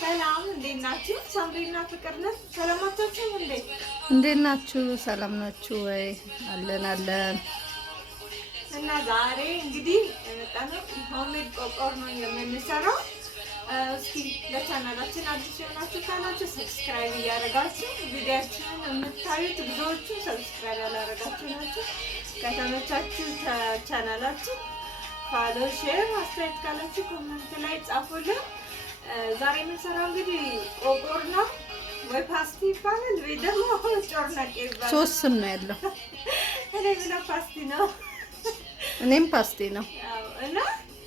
ሰላም እንዴት ናችሁ? ሳምሪና ፍቅር ነን። ሰላማችሁ እንዴት ናችሁ? ሰላም ናችሁ ወይ? አለን እና ዛሬ እንግዲህ የመጣነው ሆምሜድ ቆቆር ነው የምንሰራው። እስኪ ለቻናላችን አዲስ የሆናችሁ ካላችሁ ሰብስክራይብ እያደረጋችሁ ቪዲዮአችንን የምታዩት ብዙዎቹ ሰብስክራይብ ያላደረጋችሁ ናችሁ። ከተመቻችሁ ቻናላችን ፎሎ፣ ሼር፣ አስተያየት ካላችሁ ኮሜንት ላይ ጻፉልን። ዛሬ የምንሰራው እንግዲህ ቆቆር ነው ወይ ፓስቲ ይባላል ወይ ደግሞ ጮርናቄ ይባላል። ሶስት ስም ነው ያለው። እኔ ብለው ፓስቲ ነው፣ እኔም ፓስቲ ነው። እና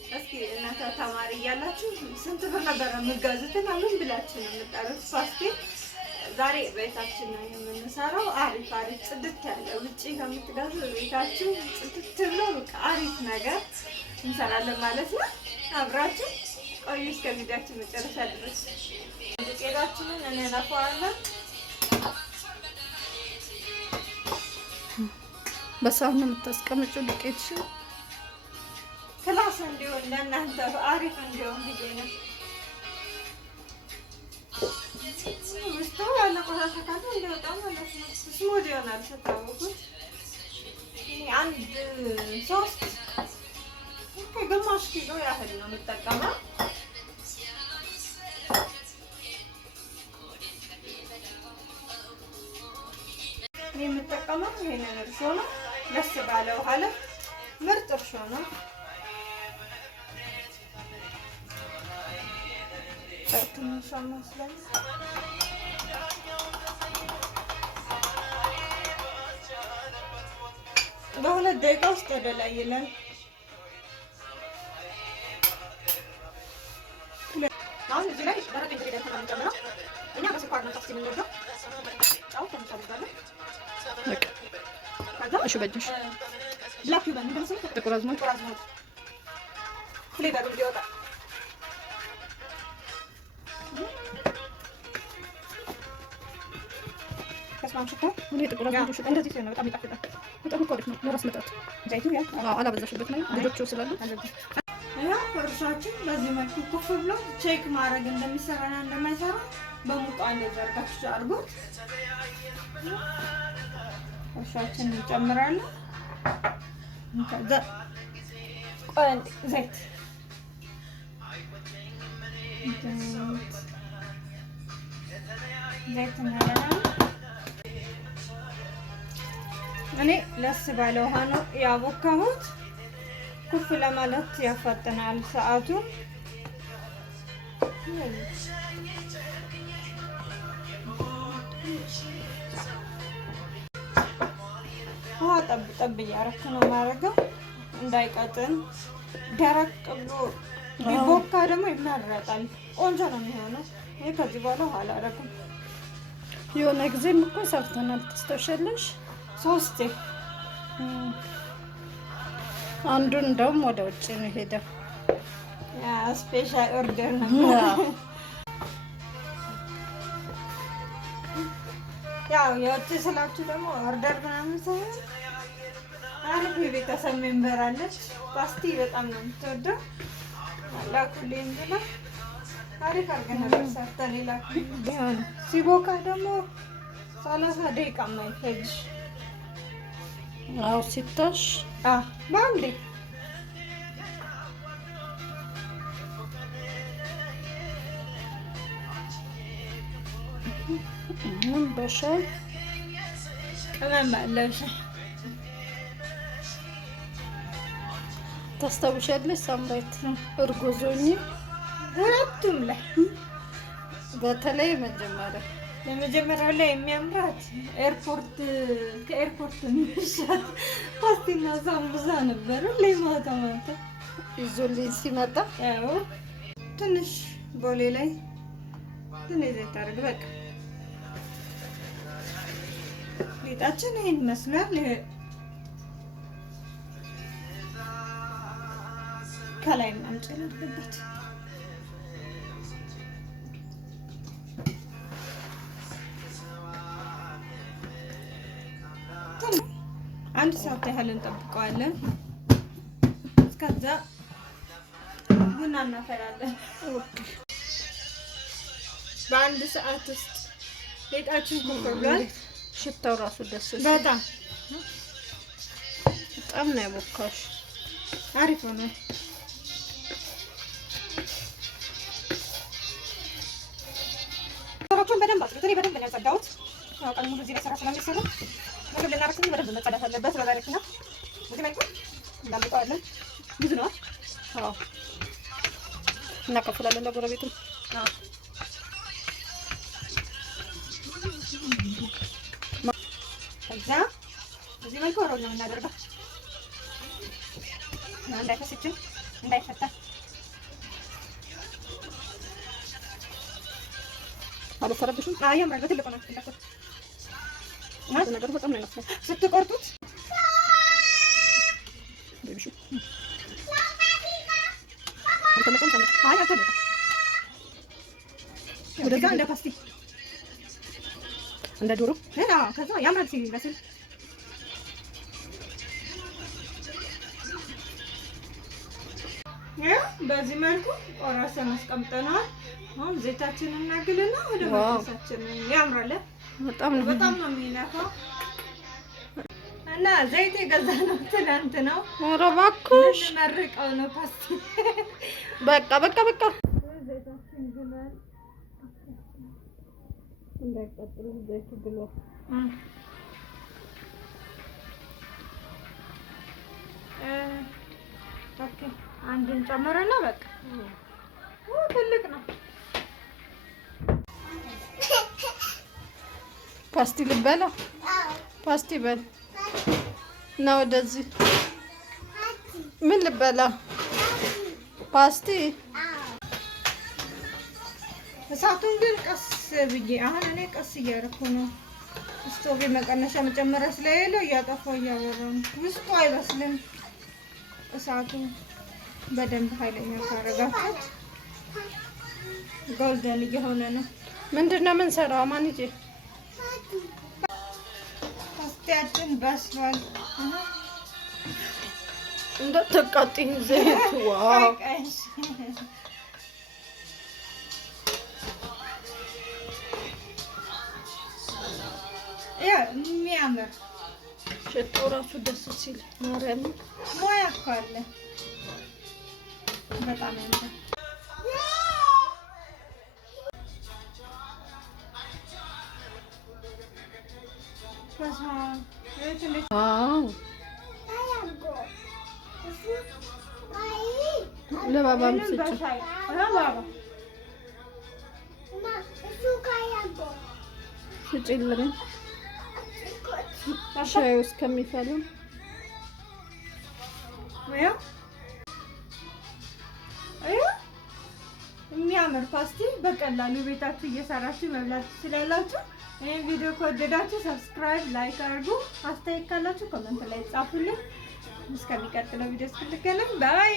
እስኪ እናንተ ተማሪ እያላችሁ ስንት ብር ነበር የምትገዙትና ምን ብላችሁ ነው የምትጠሩት? ፓስቲ ዛሬ ቤታችን ነው የምንሰራው። አሪፍ ጽድት ያለ ውጪ ከምትገዙ ቤታችሁ ጽድት ብሎ አሪፍ ነገር እንሰራለን ማለት ነው። አብራችሁ ቆዩ እስከ ቪዲዮአችን መጨረሻ ድረስ። ዱቄታችንን እንነፋዋለን። በሳህን ነው የምታስቀምጪው ዱቄትሽን? ክላስ እንዲሆን ለእናንተ አሪፍ እንዲሆን ብዬ ነው። ውስጡ ያለ ቆሻሻ ካለ እንዲወጣ ማለት ነው። ስሙዝ ይሆናል ስታወቁት። አንድ 3 ግማሽ ኪሎ ያህል ነው የምጠቀመው። የምጠቀመው ይሄንን እርሾ ነው። ደስ ባለ ውሃ ላይ ምርጥ እርሾ ነው። በሁለት ደቂቃ ውስጥ ወደ ላይ ይላል። አሁን እዚህ ላይ ደረቅ እንግዲህ ተቀምጠናል። እኛ በስኳር ነው ታክሲ የምንወደው። ጫው ትንሽ አድርጋለሁ። እሺ በእጅሽ ብላክ ዩበን እንደምሰው ጥቁር አዝሙድ ፍሌቨሩ እንዲወጣ ከስማምሽታ ሁሌ ጥቁር አዝሙድ ሽታ እንደዚህ ሲሆን በጣም ይጣፍጣል። በጣም እኮ አሪፍ ነው ለራስ መጣት። ዘይቱ ያ አላበዛሽበት ነው ልጆቹ ስላሉ ያ እርሻችን በዚህ መልኩ ኩፍ ብሎ ቼክ ማድረግ እንደሚሰራና እንደማይሰራ በሙቃ እንደዘርጋችሁ አድርጉት። እርሻችንን እንጨምራለን። ከዛ ዘይት እናደርጋለን። እኔ ለስ ባለ ውሃ ነው ያቦካሁት። ኩፍ ለማለት ያፋጥናል ሰዓቱን። ውሃ ጠብ እያደረኩ ነው የማደርገው እንዳይቀጥን። ደረቅ ብሎ ቢቦካ ደግሞ ይመረጣል፣ ቆንጆ ነው የሚሆነው። ይሄ ከዚህ በኋላ ውሃ አላደርግም። የሆነ ጊዜም እኮ ሰርተናል ትስተውሻለሽ። 3 አንዱን እንደውም ወደ ውጭ ነው ሄደው። ያ ስፔሻል ኦርደር ነው። ያው የውጭ ስላችሁ ደግሞ ኦርደር ምናምን ሳይሆን አሪፍ የቤተሰብ ሜምበር አለች። ፓስቲ በጣም ነው የምትወደው። ላኩልኝ ብላ አሪፍ አድርገን ነበር ሰርተን ላኩልኝ። ሲቦካ ደግሞ 30 ደቂቃ የማይፈጅ አዎ ሲታሽ በአንዴ በሻይ ቅመም ባለው ሻይ ታስታውሻለሽ? ሳምራዊት እርጉዝ ሆኜ ሁለቱም ላይ በተለይ የመጀመሪያው ላይ የሚያምራት ከኤርፖርት የሚሻት ፓስቲና ሳምቡሳ ነበር። ላይ ማታ ይዞልኝ ሲመጣ ያው ትንሽ ቦሌ ላይ ትንሽ ዘይት አድርግ። በቃ ሊጣችን ይሄን ይመስላል። ከላይ ማንጨለበት አንድ ሰዓት ያህል እንጠብቀዋለን። እስከዛ ቡና እናፈላለን። በአንድ ሰዓት ውስጥ ሊጣችን ኮፈሏል። ሽታው ራሱ ደስ ሲል በጣም ነው ያቦካሽ። አሪፍ ሆነ። ዶሮቹን በደንብ አጥርተን በደንብ ነው ያጸዳሁት። ያው ቀን ሙሉ እዚህ ላይ ስራ ስለሚሰሩ ምግብ ልናረክኝ በደንብ መጸዳት አለበት። በዛሬክና እዚህ መልኩ እንዳልቀዋለን። ብዙ ነው። አዎ እናከፍላለን ለጎረቤቱም። አዎ ከዛ እዚህ መልኩ ወሮድ ነው የምናደርገው። እንዳይፈስችም እንዳይፈታ አልተረብሽም። ያምራል። በትልቁ ነው እንደኮ ነገሩ በጣም ነው ያለው ስትቆርጡት ቤቢሹ አልተለቀም ታለ አልተለቀም። ወደዛ እንደ ፓስቲ እንደ ዶሮ ከዛ ያምራል ሲበስል። በዚህ መልኩ ቆራርሰን አስቀምጠናል። አሁን ዘይታችንን እናግልና ወደ መጥበሳችን ያምራል። በጣም ነው የሚነፋው። እና ዘይት የገዛነው ትናንት ነው። ኧረ እባክሽ ልንመርቀው ነው ፓስቲ። በቃ ዘይታችን ግለን እንዳይቀጥሉ ዘይቱ ብሎ ኦኬ አንድን ጨመረና በቃ ትልቅ ነው። ፓስቲ ልበላ ፓስቲ በል እና ወደዚህ ምን ልበላ ፓስቲ። እሳቱን ግን ቀስ ብዬ አሁን እኔ ቀስ እያደረኩ ነው። ስቶቭ መቀነሻ መጨመሪያ ስለሌለው እያጠፋው እያበራው ነው። ውስጡ አይበስልም። እሳቱ በደንብ ኃይለኛ ካረጋችሁት ጎልደን እየሆነ ነው። ምንድነው የምንሰራው? ማንዬ ፓስቲያችን በስሏል። እንደተቃጥኝ ዘይት ዋው የሚያምር ሽታው ራሱ ደስ ሲል ማርያም ሙያ እኮ አለ። በጣም ያምራል። ለባባም ስጭልኝ ሻዩ እስከሚፈላ የሚያምር ፓስቲ በቀላሉ ቤታችሁ እየሰራችሁ መብላት ትችላላችሁ። ይህን ቪዲዮ ከወደዳችሁ ሰብስክራይብ፣ ላይክ አድርጉ። አስተያየት ካላችሁ ኮመንት ላይ ጻፉልኝ። እስከሚቀጥለው ቪዲዮ እስክንገናኝ ባይ።